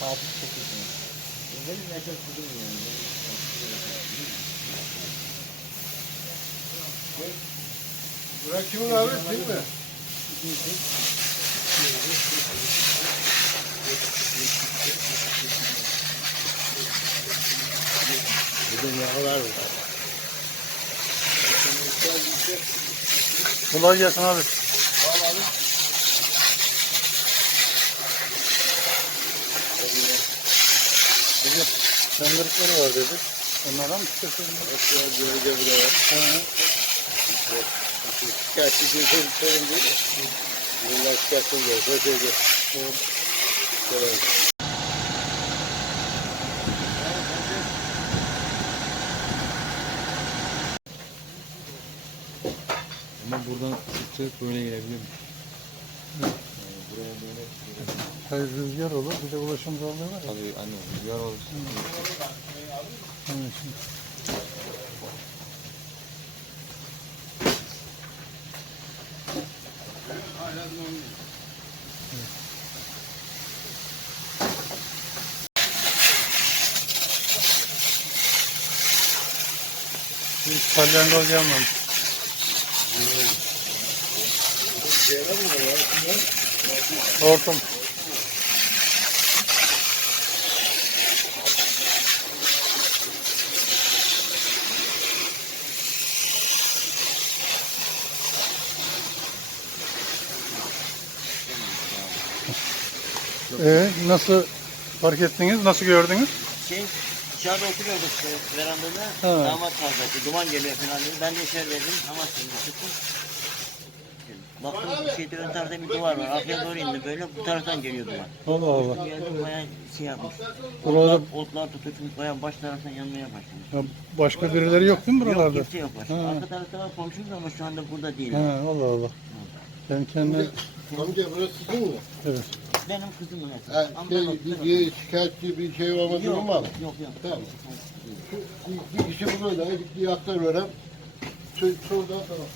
Sabit çekilmiyor. Benim nefes kızım yani. Burak kimin abi? Değil mi? Burada yağlar var. Kolay gelsin abi. Sandırıkları var dedik. Onlara mı çıkıyorsun? Aşağı gölge bile var. Şikayetçi bir şey sorun değil. Bunlar şikayetçi oluyor. Böyle Şöyle. Ama buradan sıkça böyle gelebilir. buraya böyle Hayır rüzgar olur. Bir de ulaşım zorluğu var ya. tabii anne rüzgar olursa Onun için. Hiç salyangoz yanmamış. Hortum. Ee, nasıl fark ettiniz? Nasıl gördünüz? Şey dışarıda oturuyorduk işte verandada. Ha. Damat fazlası. Duman geliyor falan dedi. Ben de içeri verdim. Ama şimdi çıktım. Baktım şeyde ön tarafta bir duvar var. Arkaya doğru indi böyle. Bu taraftan geliyor duman. Allah Allah. Geldim bayağı şey yapmış. Buralarda Otlar, otlar tutuşmuş bayağı baş taraftan yanmaya başlamış. ya başka birileri yok değil mi buralarda? Yok kimse yok başka. Ha. Arka tarafta var komşumuz ama şu anda burada değil. Ha, Allah Allah. Ben kendi Amca burası sizin mi? evet. Benim kızım evet. Ha, Ama şey, ben bir, bir şikayetçi bir şey olma durumu Yok, var mı? yok yok. Tamam. Şu, bir, bir kişi burada gitti aktar öğren. Şu, şuradan tamam.